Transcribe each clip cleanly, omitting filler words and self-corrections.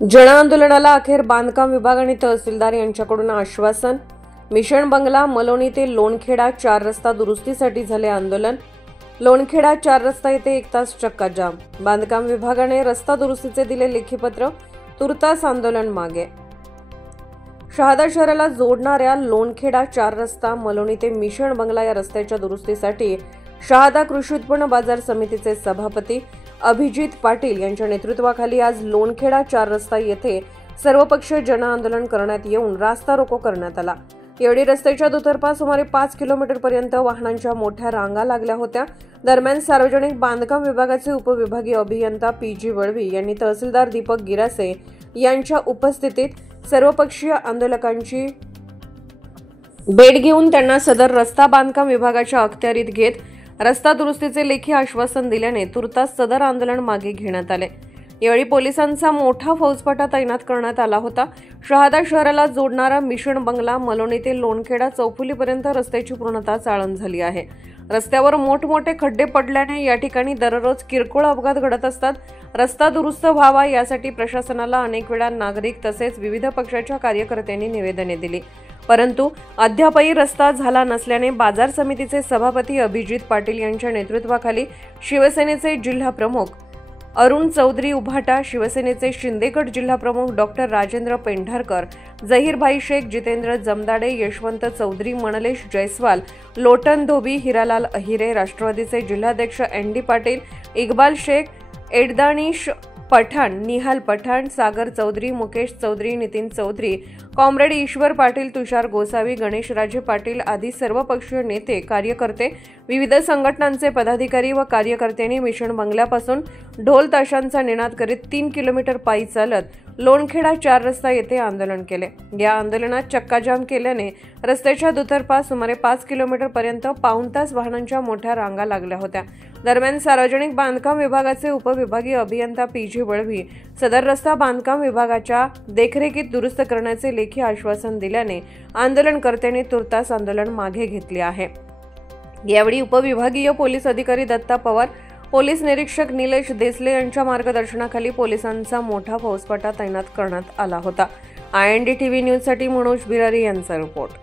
जन आंदोलनाला अखेर बांधकाम विभाग आणि तहसीलदार यांच्याकडून आश्वासन। मिशन बंगला मलोनी ते लोणखेडा 4 रस्ता दुरुस्तीसाठी झाले आंदोलन। लोणखेडा 4 रस्ता येथे 1 तास चक्का जाम। बांधकाम विभागाने रस्ता दुरुस्तीचे दिले लेखी पत्र, तुर्तास आंदोलन मागे। शहादा शहराला जोडणाऱ्या लोणखेडा 4 रस्ता मलोनी ते मिशन बंगला या रस्त्याच्या दुरुस्तीसाठी शहादा कृषी उत्पन्न बाजार समितीचे सभापती अभिजित पाटील यांच्या नेतृत्वाखाली आज लोणखेडा 4 रस्ता येथे सर्वपक्षीय जन आंदोलन करण्यात येऊन रास्ता रोको करण्यात आला। यावेळी रस्त्याच्या दुतर्फा सुमारे 5 किलोमीटर पर्यंत वाहनांच्या मोठ्या रांगा लागल्या होत्या। दरम्यान सार्वजनिक बांधकाम विभागाचे उपविभागीय अभियंता पीजी वळवी यांनी तहसीलदार दीपक गिरासे यांच्या उपस्थितीत सर्वपक्षीय आंदोलकांची भेट घेऊन त्यांना सदर रस्ता बांधकाम विभागाच्या अखत्यारीत घेत रस्ता दुरुस्तीचे लेखी आश्वासन दिल्याने तुर्तास सदर आंदोलन मागे घेण्यात आले। यावेळी पोलिसांचा मोठा फौजफाटा तैनात करण्यात आला होता। शहादा शहराला जोडणारा मिशन बंगला मलोनी ते लोणखेडा चौफुलीपर्यंत रस्त्याची पूर्णतः चाळण झाली आहे। रस्त्यावर मोठमोठे खड्डे पडल्याने या ठिकाणी दररोज किरकोळ अपघात घडत असतात। रस्ता दुरुस्त व्हावा यासाठी प्रशासनाला अनेक वेळा नागरिक तसेच विविध पक्षाच्या कार्यकर्त्यांनी निवेदने दिली, परंतु अद्यापही रस्ता झाला नसल्याने बाजार समितीचे सभापती अभिजित पाटील यांच्या नेतृत्वाखाली शिवसेनेचे जिल्हा प्रमुख अरुण चौधरी उभाटा, शिवसेनेचे शिंदेगड जिल्हा प्रमुख डॉक्टर राजेंद्र पेंढारकर, जहीरभाई शेख, जितेंद्र जमदाडे, यशवंत चौधरी, मनलेश जयस्वाल, लोटन धोबी, हिरालाल अहिरे, राष्ट्रवादीचे जिल्हाध्यक्ष एनडी पाटील, इकबाल शेख, एडदानिश पठाण, निहाल पठाण, सागर चौधरी, मुकेश चौधरी, नितीन चौधरी, कॉम्रेड ईश्वर पाटील, तुषार गोसावी, गणेशराजे पाटील आदी सर्वपक्षीय नेते, कार्यकर्ते, विविध संघटनांचे पदाधिकारी व कार्यकर्त्यांनी मिशन बंगल्यापासून ढोल ताशांचा निनाद करीत 3 किलोमीटर पायी चालत लोणखेडा 4 रस्ता येथे आंदोलन केले। या आंदोलनात चक्काजाम केल्याने रस्त्याच्या दुतर्फा सुमारे 5 किलोमीटर पर्यंत पाऊण तास वाहनांच्या मोठ्या रांगा लागल्या होत्या। दरम्यान सार्वजनिक बांधकाम विभागाचे उपविभागीय अभियंता पीजी वळवी सदर रस्ता बांधकाम विभागाच्या देखरेखीत दुरुस्त करण्याचे लेखी आश्वासन दिल्याने आंदोलनकर्त्यांनी तुर्तास आंदोलन मागे घेतले आहे। यावेळी उपविभागीय पोलीस अधिकारी दत्ता पवार, पोलीस निरीक्षक निलेश देसले यांच्या मार्गदर्शनाखाली पोलिसांचा मोठा फौजफाटा तैनात करण्यात आला होता। IND-TV न्यूजसाठी मनोज बिरारी यांचा रिपोर्ट।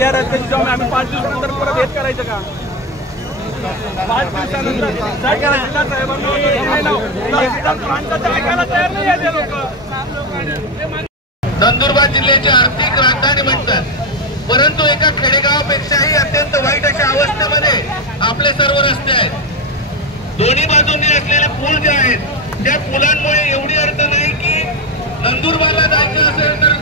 या रस्त्याची जाऊन आम्ही 5 दिवसानंतर परत हेच करायचं का? 5 दिवसानंतर नंदुरबार जिल्ह्याची आर्थिक राजधानी म्हणतात, परंतु एका खेडेगावापेक्षाही अत्यंत वाईट अशा अवस्थेमध्ये आपले सर्व रस्ते आहेत। दोन्ही बाजूंनी असलेले पूल जे आहेत त्या पुलांमुळे एवढी अडचण आहे की नंदुरबारला जायचं असेल तर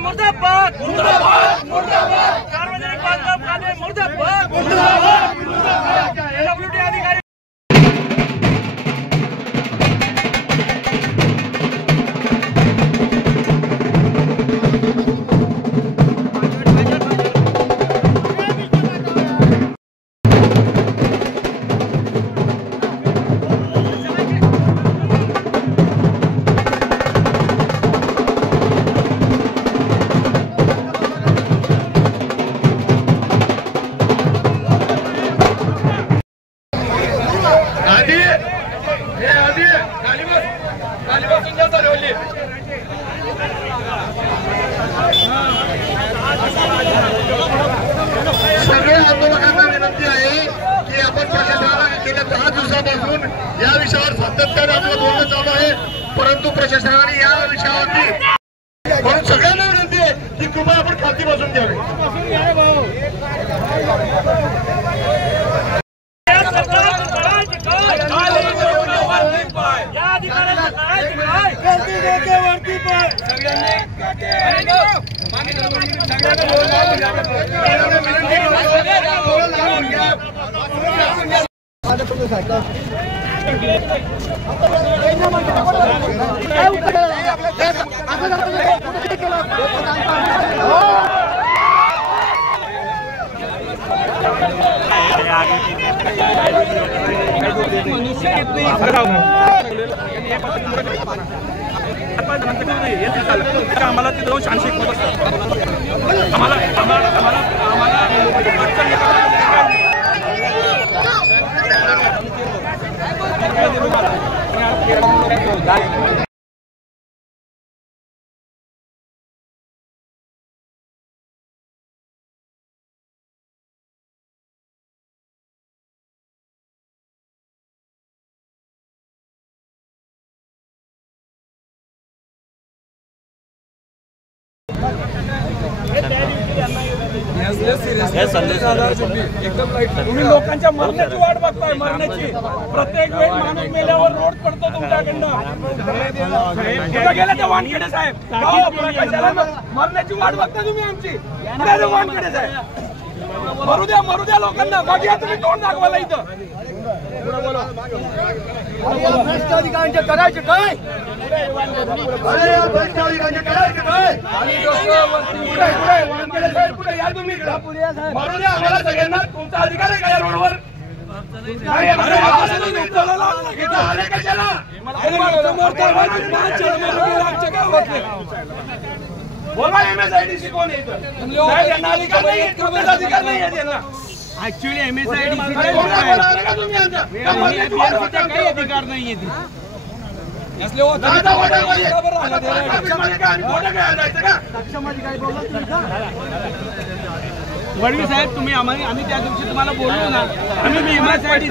मुर्दाबाद मुर्दाबाद मुर्दाबाद सार्वजनिक बांधकाम खाते मुर्दाबाद मुर्दाबाद मुर्दाबाद LWD अधिकारी बसून द्या सर ओली. सगळ्या आंदोलकांना विनंती आहे की आपण प्रशासनाला गेल्या 10 दिवसापासून या विषयावर सातत्याने आपलं बोलणं चालू आहे, परंतु प्रशासनाने या विषयावरती म्हणून सगळ्यांना विनंती आहे की कृपया आपण खाती बसून घ्यावी. आम्हाला तिथं जाऊन शांत शिकवत असतात. आम्हाला तुम्ही लोकांच्या मरण्याची वाट बघताय. मरण्याची प्रत्येक वेळी माणूस मेल्यावर रोड पडतो तुमच्याकडनं. कुठं गेला त्या वानखेडे साहेब? मरण्याची वाट बघता तुम्ही आमची. वानखेडे साहेब मरू द्या लोकांना. बघूया तुम्ही तोंड दाखवायला इथं. भ्रष्टाधिकाऱ्यांचे करायचे काय? भ्रष्टाधिकाऱ्यांचे करायचे काय? कुठे या तुम्ही? मारू द्या आम्हाला सगळ्यांना. तुमचा अधिकार आहे का या रोडवर? बोला MSIDC कोण आहे इथं? अधिकार नाही आहे त्यांना. ऍक्च्युअली MSIDC काही अधिकार नाहीये. वडवी साहेब तुम्ही आम्ही त्या दिवशी तुम्हाला बोललो ना, आम्ही MSIDC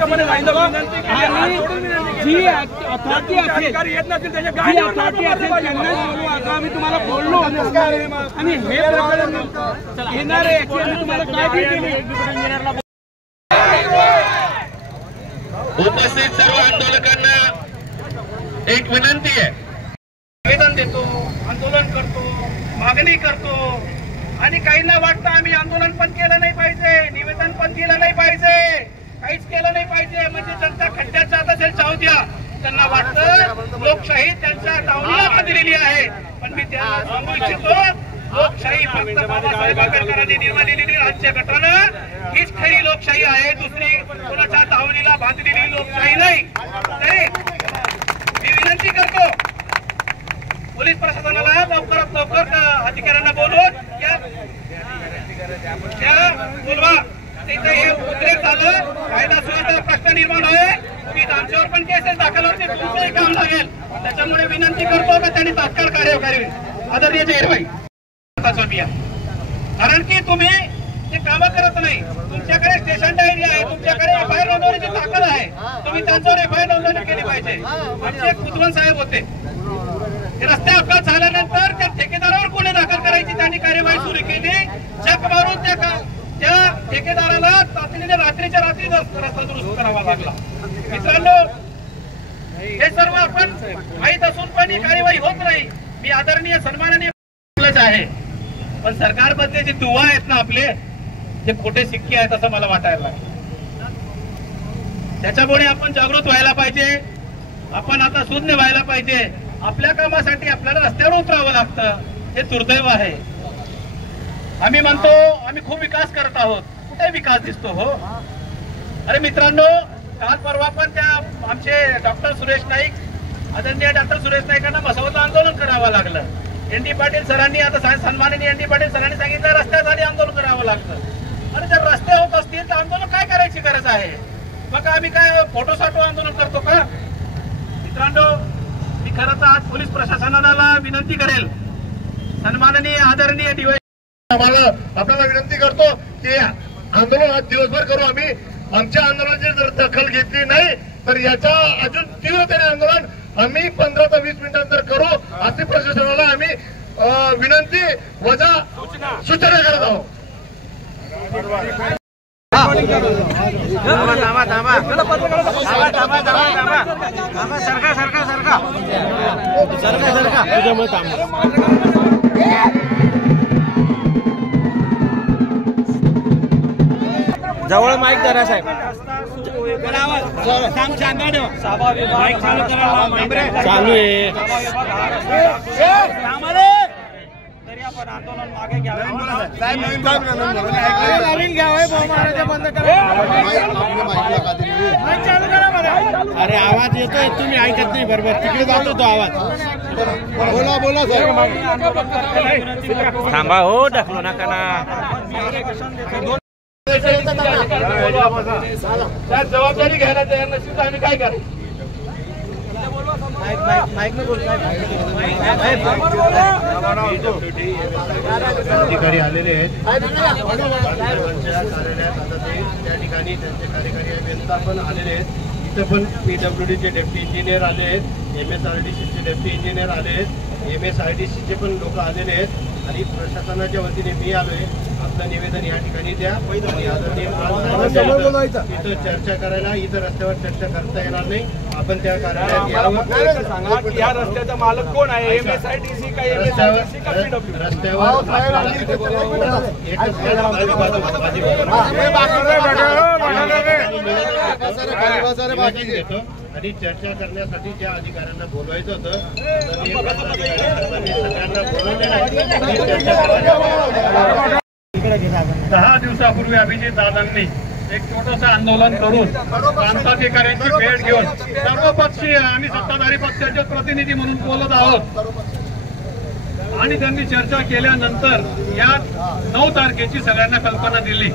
जी अथॉरिटी असेल त्यांना बोलू. आता आम्ही तुम्हाला बोललो आणि हे येणार आहे तुम्हाला काय उपस्थित सर्व आंदोलकांना एक विनंती आहे. निवेदन देतो, आंदोलन करतो, मागणी करतो आणि काहींना वाटतं आम्ही आंदोलन पण केलं नाही पाहिजे, निवेदन पण दिलं नाही पाहिजे, काहीच केलं नाही पाहिजे म्हणजे जनता खड्ड्यात जात असेल चाहू द्या. त्यांना वाटतं लोकशाही त्यांच्या दावणीला बांधलेली आहे. पण मी त्यांना सांगू इच्छितो लोकशाही फक्त बाबासाहेब आंबेडकरांनी निर्माण राज्यघटना हीच खरी लोकशाही आहे. दुसरी कोणाच्या दावणीला बांधलेली लोकशाही नाही. मी विनंती करतो पोलीस प्रशासनाला लवकरात लवकर अधिकाऱ्यांना बोलवून बोलवा. तिथे हे उद्रेक झालं, कायदा सुव्यवस्था प्रश्न निर्माण आहे की आमच्यावर पण केसेस दाखल होते, तुमचंही काम लागेल. त्याच्यामुळे विनंती करतो की त्यांनी तात्काळ कार्यकारी आदरणीय जाहीरभाई कारण की तुम्ही ते काम करत नाही. तुमच्याकडे स्टेशन डायरी आहे, तुमच्याकडे FIR नोंदवण्याची ताकद आहे, तुम्ही त्यांच्यावर FIR नोंदवणी केली पाहिजे. आमचे कुतवन साहेब होते, रस्ते अपघात झाल्यानंतर त्या ठेकेदारावर गुन्हे दाखल करायची त्यांनी कार्यवाही सुरू केली. चक मारून त्या ठेकेदाराला तातडीने रात्रीच्या रात्री रस्ता दुरुस्त करावा लागला. मित्रांनो हे सर्व आपण माहीत असून पण ही कार्यवाही होत नाही. मी आदरणीय सन्माननीय आहे पण सरकारमध्ये जे दुवा आहेत ना आपले जे खोटे सिक्के आहेत असं मला वाटायला लागलं. त्याच्यामुळे आपण जागृत व्हायला पाहिजे. आपण आता सुज्ञ व्हायला पाहिजे. आपल्या कामासाठी आपल्याला रस्त्यावर उतरावं लागतं, हे दुर्दैव आहे. आम्ही म्हणतो आम्ही खूप विकास करत आहोत, कुठे विकास दिसतो हो? अरे मित्रांनो काल परवा पण त्या आमचे डॉक्टर सुरेश नाईक आदरणीय डॉक्टर सुरेश नाईकांना मसवत आंदोलन करावं लागलं. ND पाटील सरांनी आता सन्माननीय ND पाटील सरांनी सांगितलं रस्त्यात आधी आंदोलन करावं लागतं. आणि जर रस्ते होत असतील तर आंदोलन काय करायची गरज आहे? मग आम्ही काय फोटो साठो आंदोलन करतो का? मित्रांनो मी मी खरं तर आज पोलीस प्रशासनाला विनंती करेल, सन्माननीय आदरणीय DY आपल्याला विनंती करतो की आंदोलन आज दिवसभर करू आम्ही. आमच्या आंदोलनाची जर दखल घेतली नाही तर याच्या अजून तीव्रतेने आंदोलन आम्ही 15 ते 20 मिनिटांनंतर करू अशी प्रशासनाला आम्ही विनंती वजा सूचना करत आहोत. जवळ माईक धरा साहेब. चालू आहे. तरी आपण आंदोलन मागे घ्यावे. अरे आवाज येतोय, तुम्ही ऐकत नाही बरोबर. तिकडे जातो तो आवाज. बोला बोला साहेब. थांबा हो, ढकलू नका ना. त्यात जबाबदारी घ्यायला तयार नसेल तर आम्ही काय करायचं? अधिकारी आलेले आहेत त्या ठिकाणी, त्यांचे कार्यकारी अभियंता पण आलेले आहेत. इथं पण PWDचे डेप्टी इंजिनियर आले आहेत, MSRDCचे डेप्टी इंजिनियर आले आहेत, MSIDCचे पण लोक आलेले आहेत. आणि प्रशासनाच्या वतीने मी आलोय. आपलं निवेदन या ठिकाणी द्या. इथं चर्चा करायला, इथं रस्त्यावर चर्चा करता येणार नाही. आपण त्या कार्यालयात यावं. सांगा की या रस्त्याचा मालक कोण आहे? MSIDC का MSRDC का PWD? रस्त्यावर आणि चर्चा करण्यासाठी ज्या अधिकाऱ्यांना बोलवायचं होतं सगळ्यांना बोलवले नाही. 10 दिवसापूर्वी अभिजित दादांनी एक छोटंसं आंदोलन करून प्रांताधिकाऱ्यांची भेट घेऊन सर्वपक्षीय आम्ही सत्ताधारी पक्षाचे प्रतिनिधी म्हणून बोलत आहोत. आणि त्यांनी चर्चा केल्यानंतर या 9 तारखेची सगळ्यांना कल्पना दिली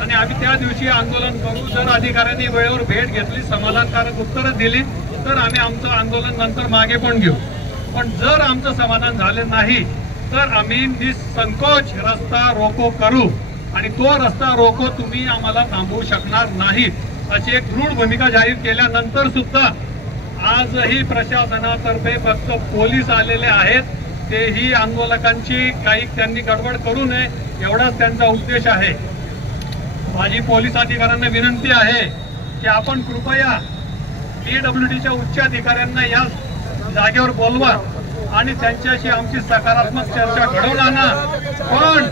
आणि आम्ही त्या दिवशी आंदोलन करू. जर अधिकाऱ्यांनी वेळेवर भेट घेतली, समाधानकारक उत्तरं दिली तर आम्ही आमचं आंदोलन नंतर मागे पण घेऊ. पण जर आमचं समाधान झाले नाही तर आम्ही निसंकोच रस्ता रोको करू आणि तो रस्ता रोको तुम्ही आम्हाला थांबवू शकणार नाही अशी एक दृढ भूमिका जाहीर केल्यानंतर सुद्धा आजही प्रशासनातर्फे फक्त पोलीस आलेले आहेत. तेही आंदोलकांची काही त्यांनी गडबड करू नये एवढाच त्यांचा उद्देश आहे. माझी पोलीस अधिकाऱ्यांना विनंती आहे की आपण कृपया PWDच्या उच्च अधिकाऱ्यांना या जागेवर बोलवा आणि त्यांच्याशी आमची सकारात्मक चर्चा घडवून आणा. पण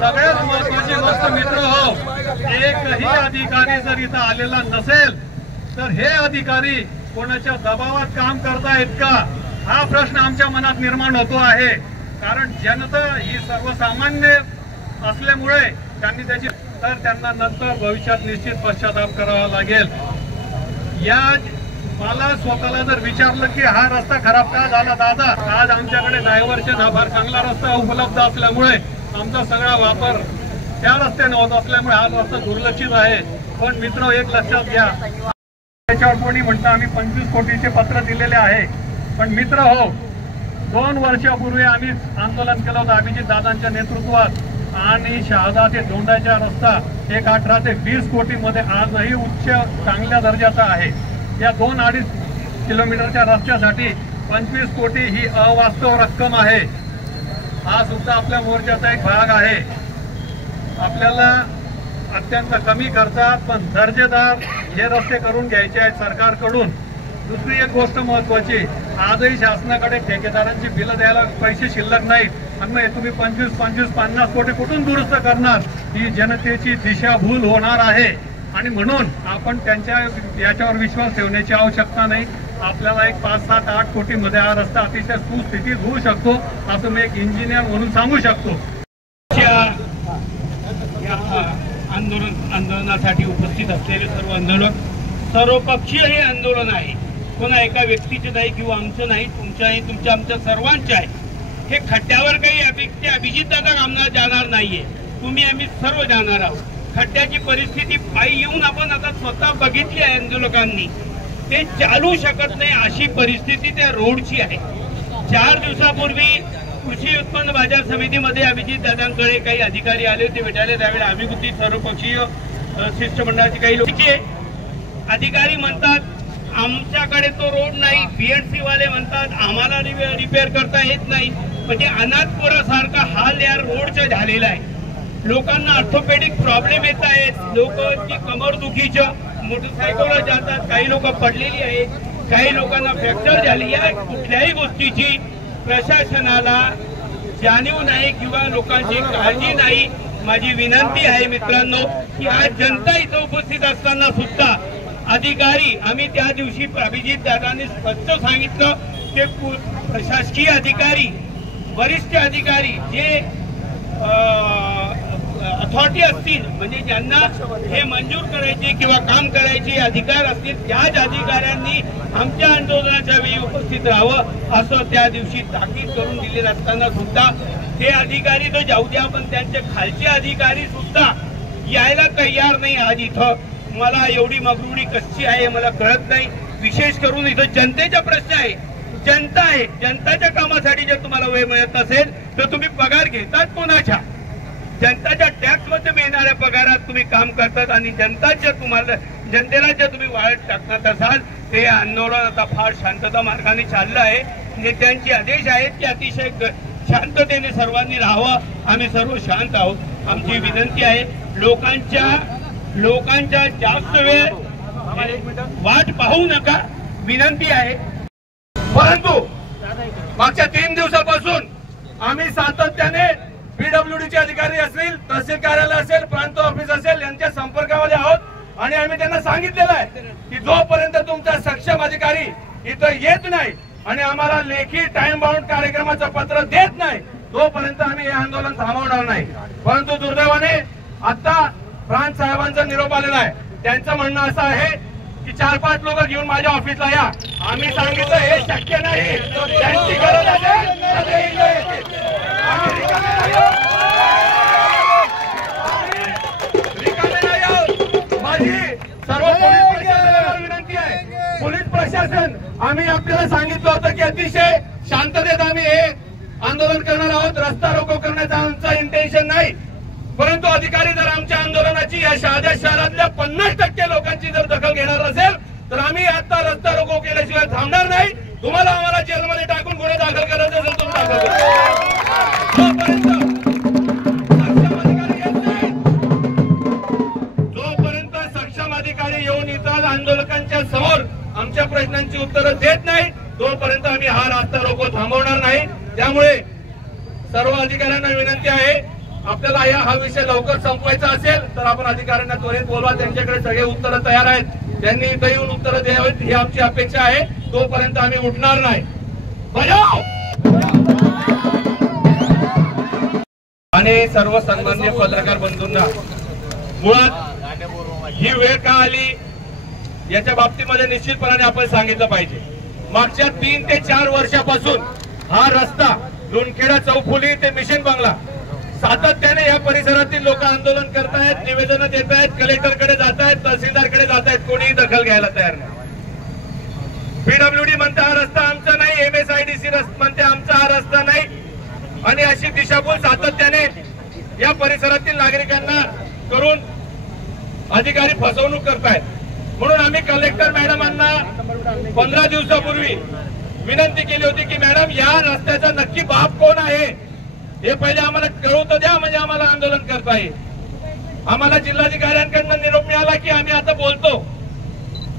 सगळ्यात महत्वाची गोष्ट मित्र हो, एकही अधिकारी जर इथं आलेला नसेल तर हे अधिकारी कोणाच्या दबावात काम करतायत का हा प्रश्न आमच्या मनात निर्माण होतो आहे. कारण जनता ही सर्वसामान्य असल्यामुळे त्यांनी त्याची तर त्यांना नंतर भविष्यात निश्चित पश्चाताप करावा लागेल. या मला स्वतःला जर विचारलं की हा रस्ता खराब का झाला दादा, आज आमच्याकडे डायव्हर्शन हा फार चांगला रस्ता उपलब्ध असल्यामुळे आमचा सगळा वापर त्या रस्त्याने होत असल्यामुळे हा रस्ता दुर्लक्षित आहे. पण मित्र एक लक्षात घ्या, त्याच्यावर कोणी म्हणतं आम्ही 25 कोटीचे पत्र दिलेले आहे. पण मित्र हो, 2 वर्षापूर्वी आम्ही आंदोलन केलं होतं अभिजित दादांच्या नेतृत्वात आणि शहादा ते दोंडाच्या रस्ता 18 ते 20 कोटीमध्ये आजही उच्च चांगल्या दर्जाचा आहे. या 2-2.5 किलोमीटरच्या रस्त्यासाठी 25 कोटी ही अवास्तव रक्कम आहे. हा सुद्धा आपल्या मोर्चाचा एक भाग आहे. आपल्याला अत्यंत कमी खर्चात पण दर्जेदार हे रस्ते करून घ्यायचे आहेत सरकारकडून. दुसरी एक गोष्ट महत्वाची, आजही शासनाकडे ठेकेदारांची बिलं द्यायला पैसे शिल्लक नाहीत आणि मग तुम्ही 25-50 कोटी कुठून दुरुस्त करणार? ही जनतेची दिशाभूल होणार आहे आणि म्हणून आपण त्यांच्या याच्यावर विश्वास ठेवण्याची आवश्यकता नाही. आपल्याला एक 5-7-8 कोटीमध्ये हा रस्ता अतिशय सुस्थितीत होऊ शकतो असं मी एक इंजिनियर म्हणून सांगू शकतो. आंदोलनासाठी उपस्थित असलेले सर्व आंदोलक सर्वपक्षीय हे आंदोलन आहे. कोणा एका व्यक्तीचे नाही किंवा आमचं नाही, तुमचं आहे, तुमच्या आमच्या सर्वांचे आहे. हे खड्ड्यावर काही अभिजित दादा आमदार जाणार नाहीये, तुम्ही आम्ही सर्व जाणार आहोत. खड्ड्याची परिस्थिती पायी येऊन आपण आता स्वतः बघितली आहे आंदोलकांनी. ते चालू शकत नाही अशी परिस्थिती त्या रोडची आहे. 4 दिवसापूर्वी कृषी उत्पन्न बाजार समितीमध्ये अभिजित दादांकडे काही अधिकारी आले होते भेटायला. त्यावेळी आम्ही होती सर्वपक्षीय शिष्टमंडळाची काही लोक अधिकारी म्हणतात आमच्याकडे तो रोड नाही. बीएनसी वाले म्हणतात आम्हाला रिपेअर करता येत नाही. म्हणजे अनाथपुरासारखा हाल या रोडचा झालेला आहे. लोकांना ऑर्थोपेडिक प्रॉब्लेम येत आहेत. लोकांची कमरदुखीच्या मोटरसायकलवर जातात. काही लोक पडलेली आहेत. काही लोकांना फ्रॅक्चर झाली. या कुठल्याही गोष्टीची प्रशासनाला जाणीव नाही किंवा लोकांची काळजी नाही. माझी विनंती आहे मित्रांनो की आज जनता इथं उपस्थित असताना सुद्धा अधिकारी आम्ही त्या दिवशी अभिजित दादांनी स्पष्ट सांगितलं की प्रशासकीय अधिकारी वरिष्ठ अधिकारी जे अथॉरिटी असतील म्हणजे ज्यांना हे मंजूर करायचे किंवा काम करायचे अधिकार असतील त्याच अधिकाऱ्यांनी आमच्या आंदोलनाच्या वेळी उपस्थित राहावं असं त्या दिवशी ताकीद करून दिलेलं असताना सुद्धा ते अधिकारी तर जाऊ द्या पण त्यांचे खालचे अधिकारी सुद्धा यायला तयार नाही. आज इथं मला एवढी मगरुरी कशी आहे मला कळत नाही. विशेष करून इथं जनतेचा प्रश्न आहे. जनता आहे. जनताच्या कामासाठी जर तुम्हाला वेळ मिळत नसेल तर तुम्ही पगार घेतात कोणाच्या? जनताच्या टॅक्स मध्ये मिळणाऱ्या पगारात तुम्ही काम करतात आणि जनताच्या तुम्हाला जनतेला जर तुम्ही वाळत टाकत असाल ते आंदोलन आता फार शांतता मार्गाने चाललं आहे. नेत्यांचे आदेश आहेत की अतिशय शांततेने सर्वांनी राहावं. आम्ही सर्व शांत आहोत. आमची विनंती आहे लोकांच्या जास्त वेळ वाट पाहू नका विनंती आहे. परंतु मागच्या 3 दिवसापासून आम्ही सातत्याने पीडब्ल्यूडीचे अधिकारी असतील तहसील कार्यालय असेल प्रांत ऑफिस असेल यांच्या संपर्कामध्ये आहोत आणि आम्ही त्यांना सांगितलेलं आहे की जोपर्यंत तुमचा सक्षम अधिकारी इथं येत नाही आणि आम्हाला लेखी टाइम बाउंड कार्यक्रमाचं पत्र देत नाही तोपर्यंत आम्ही हे आंदोलन थांबवणार नाही. परंतु दुर्दैवाने आता प्रांत साहेबांचा निरोप आलेला आहे. त्यांचं म्हणणं असं आहे की 4-5 लोक घेऊन माझ्या ऑफिसला या. आम्ही सांगितलं हे शक्य नाही. त्यांची गरज आहे माझी सर्व पोलीस प्रशासनाला विनंती आहे. पोलीस प्रशासन आम्ही आपल्याला सांगितलं होतं की अतिशय शांततेत आम्ही हे आंदोलन करणार आहोत. रस्ता रोको करण्याचा आमचा इंटेन्शन नाही. परंतु अधिकारी जर आमच्या आंदोलनाची या शहाद्या शहरातल्या 50% लोकांची जर दखल घेणार असेल तर आम्ही आता रस्ता रोको केल्याशिवाय थांबणार नाही. तुम्हाला आम्हाला जेलमध्ये टाकून गुन्हे दाखल करायचे असेल तुम्ही दाखल जोपर्यंत सक्षम अधिकारी येऊन इथं आंदोलकांच्या समोर आमच्या प्रश्नांची उत्तरं देत नाही तोपर्यंत आम्ही हा रस्ता रोको थांबवणार नाही. त्यामुळे सर्व अधिकाऱ्यांना विनंती आहे आपल्याला हा विषय लवकर संपवायचा असेल तर आपण अधिकाऱ्यांना त्वरित बोलवा. त्यांच्याकडे सगळे उत्तरं तयार आहेत. त्यांनी इथं येऊन उत्तरं द्यावीत ही आमची अपेक्षा आहे. तोपर्यंत आम्ही उठणार नाही. बजाव. आणि सर्व सन्माननीय पत्रकार बंधूंना मुळात ही वेळ का आली याच्या बाबतीमध्ये निश्चितपणाने आपण सांगितलं पाहिजे. मागच्या 3 ते 4 वर्षापासून हा रस्ता लोणखेडा चौफुली ते मिशन बंगला सातत्याने या परिसरातील लोक आंदोलन करतायत, निवेदन देत आहेत, कलेक्टरकडे जात आहेत, तहसीलदारकडे जात आहेत. कोणीही दखल घ्यायला तयार नाही. पीडब्ल्यूडी म्हणते हा रस्ता आमचा नाही. MSIDC म्हणते आमचा हा रस्ता नाही. आणि अशी दिशाभूल सातत्याने या परिसरातील नागरिकांना करून अधिकारी फसवणूक करतायत. म्हणून आम्ही कलेक्टर मॅडमांना 15 दिवसापूर्वी विनंती केली होती की मॅडम या रस्त्याचा नक्की बाप कोण आहे हे पहिले आम्हाला कळू तर द्या म्हणजे आम्हाला आंदोलन करता येईल. आम्हाला जिल्हाधिकाऱ्यांकडून निरोप मिळाला की आम्ही आता बोलतो.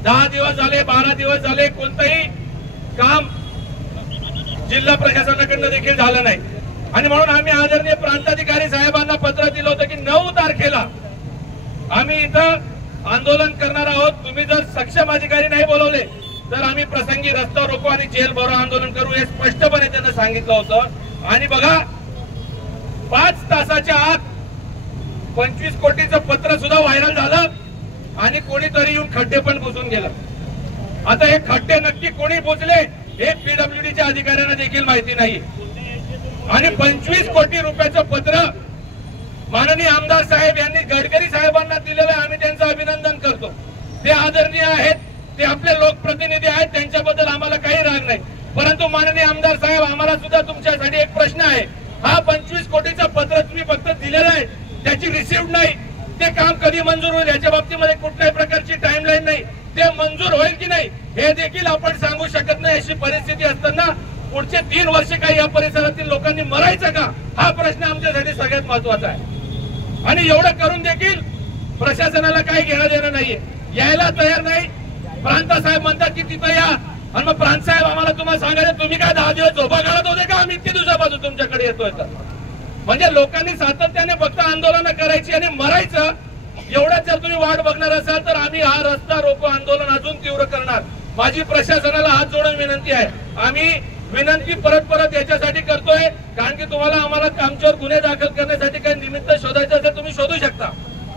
10 दिवस झाले 12 दिवस झाले कोणतंही काम जिल्हा प्रशासनाकडून देखील झालं नाही. आणि म्हणून आम्ही आदरणीय प्रांताधिकारी साहेबांना पत्र दिलं होतं की 9 तारखेला आम्ही इथं आंदोलन करणार आहोत. तुम्ही जर सक्षम अधिकारी नाही बोलवले तर आम्ही प्रसंगी रस्ता रोको आणि जेल भरो आंदोलन करू हे स्पष्टपणे त्यांना सांगितलं होतं. आणि बघा 5 तासाच्या आत 25 कोटीचं पत्र सुद्धा व्हायरल झालं आणि कोणीतरी येऊन खड्डे पण बुजून गेलं. आता हे खड्डे नक्की कोणी बुजले हे पीडब्ल्यूडीच्या अधिकाऱ्यांना देखील माहिती नाही. आणि 25 कोटी रुपयाचं पत्र माननीय आमदार साहेब यांनी गडकरी साहेबांना दिलेलं आहे. आम्ही त्यांचं अभिनंदन करतो. ते आदरणीय आहेत ते आपले लोकप्रतिनिधी आहेत, त्यांच्याबद्दल आम्हाला काही राग नाही. परंतु माननीय आमदार साहेब, आम्हाला सुद्धा तुमच्यासाठी एक प्रश्न आहे. हा 25 कोटीचं पत्र तुम्ही फक्त दिलेलं आहे, त्याची रिसिव्ह नाही. ते काम कधी मंजूर होईल याच्या बाबतीमध्ये कुठल्याही प्रकारची टाइमलाईन नाही. ते मंजूर होईल की नाही हे देखील आपण सांगू शकत नाही. अशी परिस्थिती असताना पुढचे 3 वर्ष काही या परिसरातील लोकांनी मरायचं का, हा प्रश्न आमच्यासाठी सगळ्यात महत्वाचा आहे. आणि एवढं करून देखील प्रशासनाला काही घेणं देणं नाहीये, यायला तयार नाही. प्रांत साहेब म्हणतात की तिथं या, आणि मग प्रांत साहेब आम्हाला तुम्हाला सांगायचं तुम्ही काय 10 दिवस झोपा काढत होते का, आम्ही इतके दिवसापासून तुमच्याकडे येतोय. तर म्हणजे लोकांनी सातत्याने फक्त आंदोलन करायची आणि मरायचं, एवढ्याच जर तुम्ही वाट बघणार असाल तर आम्ही हा रस्ता रोको आंदोलन अजून तीव्र करणार. माझी प्रशासनाला हात जोडून विनंती आहे. आम्ही विनंती परत याच्यासाठी करतोय कारण की तुम्हाला आम्हाला आमच्यावर गुन्हे दाखल करण्यासाठी काही निमित्त शोधायचं असेल तुम्ही शोधू शकता.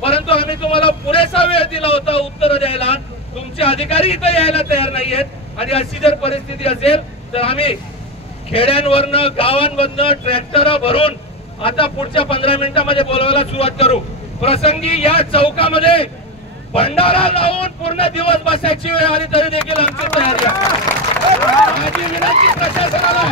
परंतु आम्ही तुम्हाला पुरेसा वेळ दिला होता उत्तर द्यायला. तुमचे अधिकारी इथं यायला तयार नाहीयेत आणि अशी जर परिस्थिती असेल तर आम्ही खेड्यांवरनं गावांमधनं ट्रॅक्टर भरून आता पुढच्या 15 मिनिटांमध्ये बोलवायला सुरुवात करू. प्रसंगी या चौकामध्ये भंडारा लावून पूर्ण दिवस बसायची वेळ आली तरी देखील आमची तयारी आहे. माझी विनंती प्रशासनाला,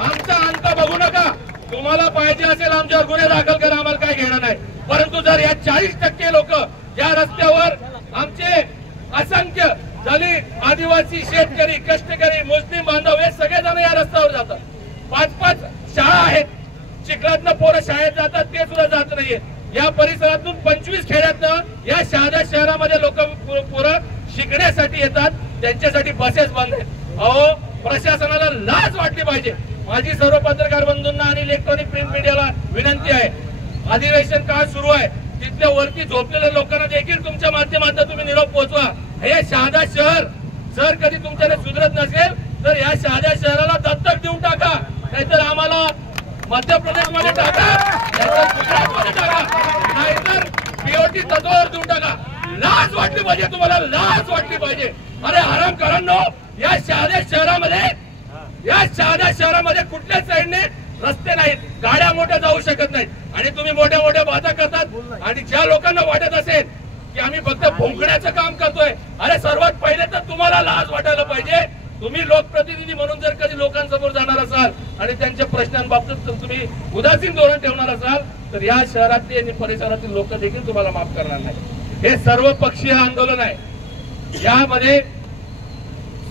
आमचा अंत बघू नका. तुम्हाला पाहिजे असेल आमच्यावर गुन्हे दाखल करा, आम्हाला काय घेणं नाही. परंतु जर या 40% लोक या रस्त्यावर आमचे असंख्य दलित, आदिवासी, शेतकरी, कष्टकरी, मुस्लिम बांधव हे सगळेजण या रस्त्यावर जातात. 5-5 शाळा आहेत, चिखलातनं पोरं शाळेत जातात, ते सुद्धा जात नाहीये. या परिसरातून 25 खेड्यातनं या शहादा शहरामध्ये लोक पोरं शिकण्यासाठी येतात, त्यांच्यासाठी बसेस बंद आहेत. अहो, प्रशासनाला लाज वाटली पाहिजे. माझी सर्व पत्रकार बंधूंना आणि इलेक्ट्रॉनिक प्रिंट मीडियाला विनंती आहे, अधिवेशन काळ सुरू आहे, तिथल्या वरती झोपलेल्या लोकांना देखील तुमच्या माध्यमातून तुम्ही निरोप पोहोचवा. हे शहादा शहर जर कधी तुमच्याने सुधरत नसेल तर या शहादा शहराला दत्तक देऊन टाका, नाहीतर आम्हाला मध्य प्रदेशमध्ये टाका, गुजरातमध्ये टाका, नाहीतर पीओटी तत्वावर देऊन टाका. लाज वाटली पाहिजे तुम्हाला, लाज वाटली पाहिजे. अरे हरामखोरांनो, या शहादा शहरामध्ये कुठल्याच साईडने रस्ते नाहीत, गाड्या मोठ्या जाऊ शकत नाहीत आणि तुम्ही मोठ्या मोठ्या बाता करतात. आणि ज्या लोकांना वाटत असेल की आम्ही फक्त भोंकण्याचं काम करतोय, अरे सर्वात पहिले तर तुम्हाला लाज वाटायला पाहिजे. तुम्ही लोकप्रतिनिधी म्हणून जर कधी लोकांसमोर जाणार असाल आणि त्यांच्या प्रश्नांबाबतीत तुम्ही उदासीन धोरण ठेवणार असाल तर या शहरातले आणि परिसरातील लोक देखील तुम्हाला माफ करणार नाही. हे सर्व पक्षीय आंदोलन आहे. यामध्ये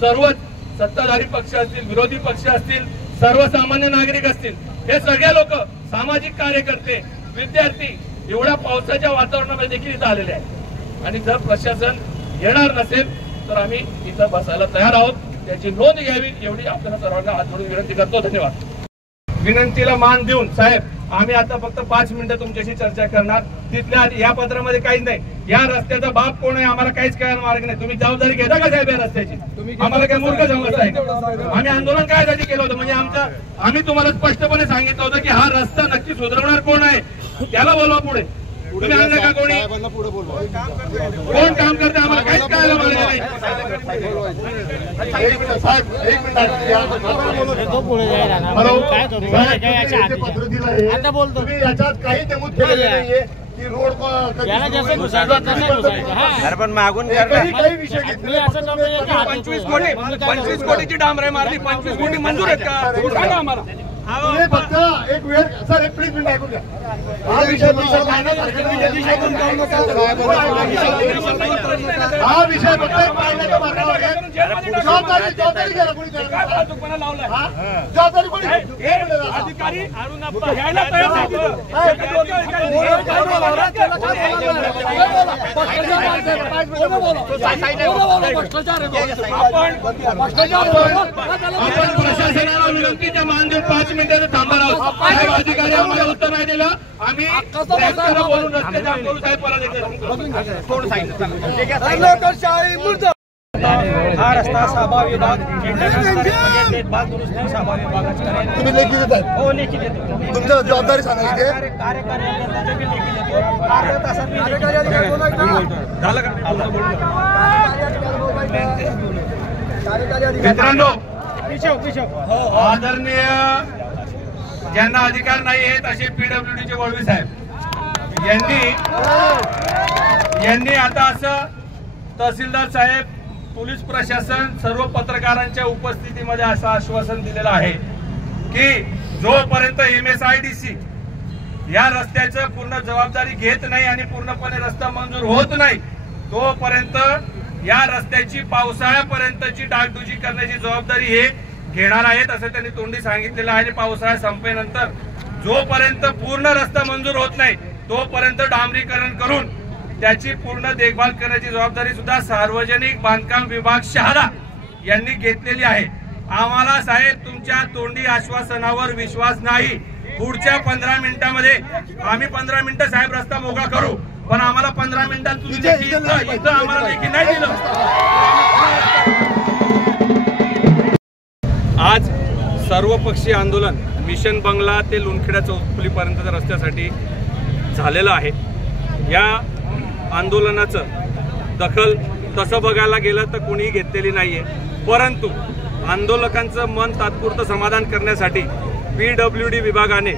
सर्वच सत्ताधारी पक्ष असतील, विरोधी पक्ष असतील, सर्वसामान्य नागरिक असतील, हे सगळे लोक, सामाजिक कार्यकर्ते, विद्यार्थी एवढ्या पावसाच्या वातावरणामध्ये देखील इथं आलेले आहेत. आणि जर प्रशासन येणार नसेल तर आम्ही इथं बसायला तयार आहोत, त्याची नोंद घ्यावी एवढी आपल्याला सर्वांना हात जोडून विनंती करतो. धन्यवाद. विनंतीला मान देऊन साहेब, आम्ही आता फक्त 5 मिनिटं तुमच्याशी चर्चा करणार. तिथल्या या पत्रामध्ये काहीच नाही. या रस्त्याचा बाप कोण आहे आम्हाला काहीच कळायला मार्ग नाही. तुम्ही जबाबदारी घेता का साहेब या रस्त्याची? आम्हाला काय मूर्ख समजत आहे? आम्ही आंदोलन कायसाठी केलं होतं म्हणजे आम्ही तुम्हाला स्पष्टपणे सांगितलं होतं की हा रस्ता नक्की सुधारणार कोण आहे त्याला बोलवा पुढे. तुम्ही आणलं का कोणी? कोण काम करते आम्हाला काहीच कळायला मार्ग नाही. आता बोलतो याच्यात काही नमूद केलेलं नाहीये की रोड पण मागून काही विषय 25 कोटीची डांबरे मारली, 25 कोटी मंजूर आहेत का सांगा आम्हाला. फक्त एक वेळ सर, एक प्लीज मिनिट ऐकून घ्या. हा विषय फक्त पाण्याच्या मार्गावर आहे. जबाबदारी घ्या कोणी, जबाबदारी कोणी अधिकारी घ्यायला तयार प्रशासनाला विनंतीच्या मान देऊन 5 मिनिटं थांबा आहोत. साहेब अधिकारी आम्हाला उत्तर नाही दिलं, आम्ही बोलून रस्ते जाम करू. साहेब हा रस्ता सभा विभाग देखभाल दुरुस्ती सभा विभागाची तुम्ही लेखी देत आहे? हो, लेखी देतो. तुमचं जबाबदारी सांगा. कार्यकारी अभियंत्याचे बी लेखी देतो. अर्ध्या तासात झालं का? मित्रांनो, आदरणीय ज्यांना अधिकार नाही आहेत असे पीडब्ल्यूडीचे वळवी साहेब यांनी आता असं तहसीलदार साहेब, पोलीस प्रशासन सर्व पत्रकारांच्या उपस्थितीमध्ये असं आश्वासन दिलेलं आहे की जोपर्यंत MSIDC या रस्त्याचं पूर्ण जबाबदारी घेत नाही आणि पूर्णपणे रस्ता मंजूर होत नाही तोपर्यंत या रस्त्याची पावसाळ्यापर्यंतची डागडुजी करण्याची जबाबदारी हे घेणार आहेत असं त्यांनी तोंडी सांगितलेलं आहे। आणि पावसाळा संपेनंतर जोपर्यंत पूर्ण रस्ता मंजूर होत नाही तोपर्यंत डांबरीकरण करून त्याची पूर्ण देखभाल करण्याची जबाबदारी सुद्धा सार्वजनिक बांधकाम विभाग शहादा यांनी घेतलेली आहे। आम्हाला साहेब तुमच्या तोंडी आश्वासनावर विश्वास नाही। पुढच्या 15 मिनिटांमध्ये आम्ही 15 मिनिटं साहेब रस्ता मोकळा करू, पण आम्हाला 15 मिनिटात तुम्ही इथं आम्हाला लेखी नाही दिलं। आज सर्वपक्षीय आंदोलन मिशन बंगला ते लोणखेडा चौफुलीपर्यंतच्या रस्त्यासाठी झालेलं आहे। या आंदोलनाचं दखल तसं बघायला गेलं तर कोणीही घेतलेली नाहीये, परंतु आंदोलकांचं मन तात्पुरतं समाधान करण्यासाठी PWD विभागाने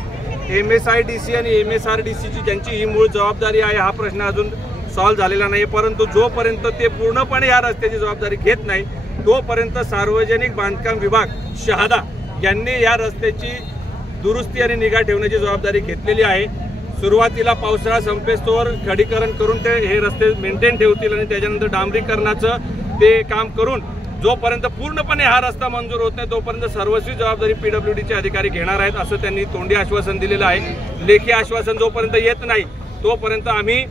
MSIDC आणि MSRDCची ज्यांची ही मूळ जबाबदारी आहे हा प्रश्न अजून सॉल्व्ह झालेला नाही, परंतु जोपर्यंत ते पूर्णपणे या रस्त्याची जबाबदारी घेत नाही तोपर्यंत सार्वजनिक बांधकाम विभाग शहादा यांनी या रस्त्याची दुरुस्ती आणि निगा ठेवण्याची जबाबदारी घेतलेली आहे। सुरुवातीला पावसाळा संपेस्तोवर खडीकरण करून ते हे रस्ते मेंटेन ठेवतील आणि त्याच्यानंतर डांबरीकरणाचं ते काम करून जोपर्यंत पूर्णपणे हा रस्ता मंजूर होत नाही तोपर्यंत सर्वस्वी जबाबदारी PWDचे अधिकारी घेणार आहेत असं त्यांनी तोंडी आश्वासन दिलेलं आहे। लेखी आश्वासन जोपर्यंत येत नाही तोपर्यंत आम्ही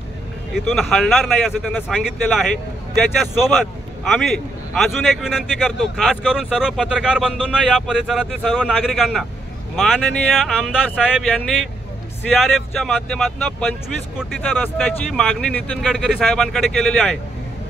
इथून हलणार नाही असं त्यांना सांगितलेलं आहे। त्याच्यासोबत आम्ही अजून एक विनंती करतो, खास करून सर्व पत्रकार बंधूंना, या परिसरातील सर्व नागरिकांना, माननीय आमदार साहेब यांनी CRFच्या माध्यमातून 25 कोटीच्या रस्त्याची मागणी नितीन गडकरी साहेबांकडे केलेली आहे।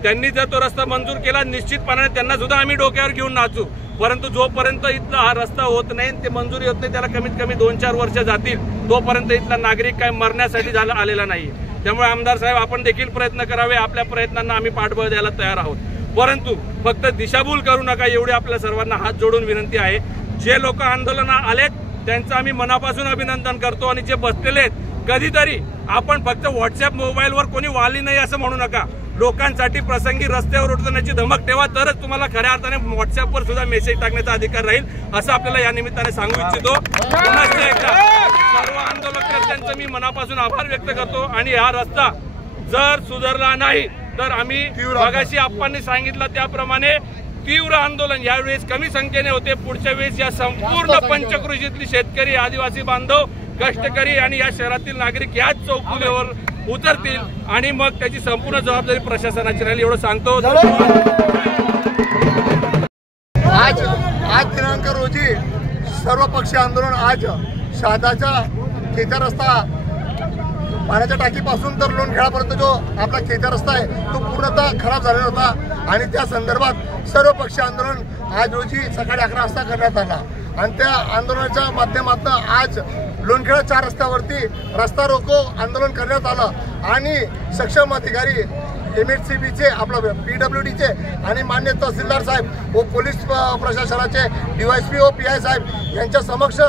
त्यांनी जर तो रस्ता मंजूर केला निश्चितपणे त्यांना सुद्धा आम्ही डोक्यावर घेऊन नाचू, परंतु जोपर्यंत इथला हा रस्ता होत नाही ते मंजुरी होत नाही त्याला कमीत कमी 2-4 वर्ष जातील तोपर्यंत इथला नागरिक काय मरण्यासाठी आलेला नाही। त्यामुळे आमदार साहेब आपण देखील प्रयत्न करावे, आपल्या प्रयत्नांना आम्ही पाठबळ द्यायला तयार आहोत, परंतु फक्त दिशाभूल करू नका एवढी आपल्या सर्वांना हात जोडून विनंती आहे। जे लोक आंदोलनात आलेत त्यांचं आम्ही मनापासून अभिनंदन करतो आणि जे बसलेले आहेत कधीतरी आपण फक्त व्हॉट्सअप मोबाईलवर कोणी वाली नाही असं म्हणू नका, लोकांसाठी प्रसंगी रस्त्यावर उतरण्याची धमक ठेवा तरच तुम्हाला खऱ्या अर्थाने व्हॉट्सअपवर सुद्धा मेसेज टाकण्याचा अधिकार राहील असं आपल्याला या निमित्ताने सांगू इच्छितो। पुन्हा एकदा सर्व आंदोलकर्त्यांचं मी मनापासून आभार व्यक्त करतो आणि हा रस्ता जर सुधारला नाही तर आम्ही मगाशी आप्पांनी सांगितलं त्याप्रमाणे तीव्र आंदोलन यावेळेस कमी संख्येने होते, पुढच्या वेळेस या संपूर्ण पंचक्रोशीतली शेतकरी, आदिवासी बांधव, कष्टकरी आणि या शहरातील नागरिक याच चौफुलीवर उतरतील आणि मग त्याची संपूर्ण जबाबदारी प्रशासनाची राहील एवढं सांगतो। आज दिनांक रोजी सर्वपक्षीय आंदोलन आज शहादाचा खेचा रस्ता पाण्याच्या टाकीपासून तर लोणखेडापर्यंत जो आपला खेचा रस्ता आहे तो पूर्णतः खराब झालेला होता आणि त्या संदर्भात सर्वपक्षीय आंदोलन आज रोजी सकाळी 11 वाजता करण्यात आला आणि त्या आंदोलनाच्या माध्यमातून आज लोणखेडा 4 रस्त्यावरती रस्ता रोको आंदोलन करण्यात आलं आणि सक्षम अधिकारी MSCBचे आपलं PWDचे आणि मान्य तहसीलदार साहेब व पोलीस प्रशासनाचे DYSP व PI साहेब यांच्या समक्ष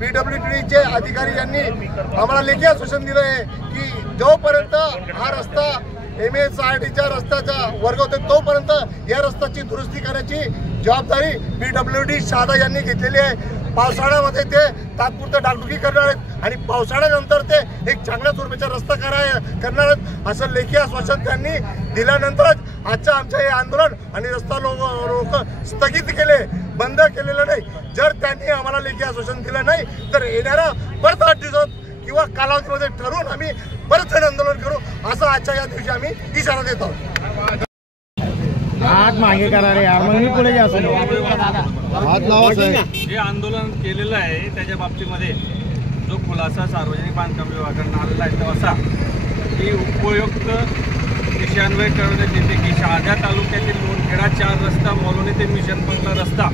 PWDचे अधिकारी यांनी आम्हाला लेखी आश्वासन दिलं आहे की जोपर्यंत हा रस्ता MSRDच्या रस्त्याचा वर्ग होते तोपर्यंत या रस्त्याची दुरुस्ती करण्याची जबाबदारी PWD शहादा यांनी घेतलेली आहे। पावसाळ्यामध्ये ते तात्पुरतं डागडुगी करणार आहेत आणि पावसाळ्यानंतर ते एक चांगल्या स्वरूपाचा रस्ता करणार आहेत असं लेखी आश्वासन त्यांनी दिल्यानंतरच आजचं आमचं हे आंदोलन आणि रस्ता रोक स्थगित केले, बंद केलेलं नाही। जर त्यांनी आम्हाला लेखी आश्वासन दिलं नाही तर येणाऱ्या परत 8 दिवसात किंवा कालावधीमध्ये ठरवून आम्ही परत आंदोलन करू असं आजच्या या दिवशी आम्ही इशारा देत आहोत। हात मागे करा रे यार, मग मी पुढे घ्या जे आंदोलन केलेलं आहे त्याच्या बाबतीमध्ये जो खुलासा सार्वजनिक बांधकाम विभागाकडून आलेला आहे तो असा की उपयुक्त दिशान्वय करण्यात येते की शहादा तालुक्यातील लोणखेडा 4 रस्ता, मोलोनी ते मिशन बंगला रस्ता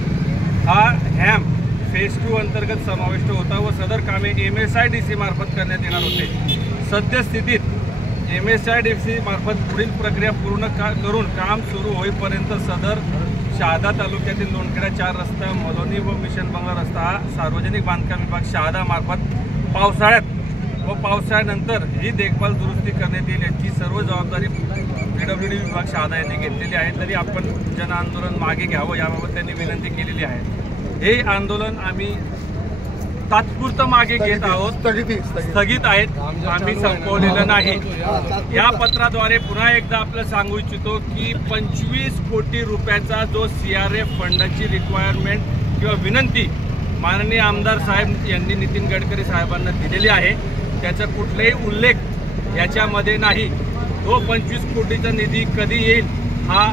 हा हॅम फेज 2 अंतर्गत समाविष्ट होता व सदर कामे MSIDC मार्फत करण्यात येणार होते। सद्यस्थितीत MSIDC मार्फत पुढील प्रक्रिया पूर्ण करून काम सुरू होईपर्यंत सदर शहादा तालुक्यातील लोणखेडा 4 रस्ता, मोलोनी व मिशन बंगला रस्ता हा सार्वजनिक बांधकाम विभाग शहादा मार्फत पावसाळ्यात व पावसाळ्यानंतर ही देखभाल दुरुस्ती करण्यात येईल याची सर्व जबाबदारी PWD विभाग शहादा यांनी घेतलेली आहे, तरी आपण जन आंदोलन मागे घ्यावं याबाबत त्यांनी विनंती केलेली आहे. हे आंदोलन आम्ही तात्पुरतं मागे घेत आहोत, स्थगित आहेत, आम्ही संपवलेलं नाही. या पत्राद्वारे पुन्हा एकदा आपल्याला सांगू इच्छितो की 25 कोटी रुपयाचा जो CRF फंडाची रिक्वायरमेंट किंवा विनंती माननीय आमदार साहेब यांनी नितीन गडकरी साहेबांना दिलेली आहे, त्याचा कुठलाही उल्लेख याच्यामध्ये नाही. तो 25 कोटीचा निधी कधी येईल हा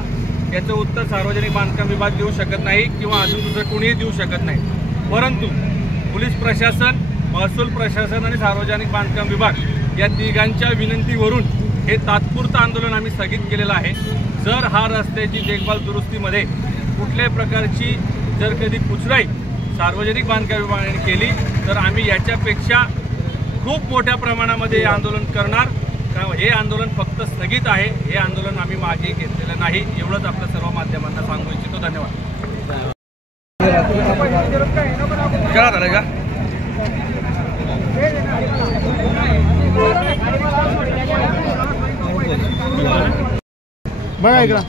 याचं उत्तर सार्वजनिक बांधकाम विभाग देऊ शकत नाही किंवा अजून दुसरं कोणीही देऊ शकत नाही. परंतु पोलीस प्रशासन, महसूल प्रशासन आणि सार्वजनिक बांधकाम विभाग या तिघांच्या विनंतीवरून हे तात्पुरतं आंदोलन आम्ही स्थगित केलेलं आहे. जर हा रस्त्याची देखभाल दुरुस्तीमध्ये कुठल्याही प्रकारची जर कधी कुचराई सार्वजनिक बांधकाम विभागाने केली तर आम्ही याच्यापेक्षा खूप मोठ्या प्रमाणामध्ये हे आंदोलन करणार. हे आंदोलन फक्त स्थगित आहे, हे आंदोलन आम्ही मागे घेतलेलं नाही. एवढंच आपल्या सर्व माध्यमांना सांगू इच्छितो. धन्यवाद. बघा इकडं.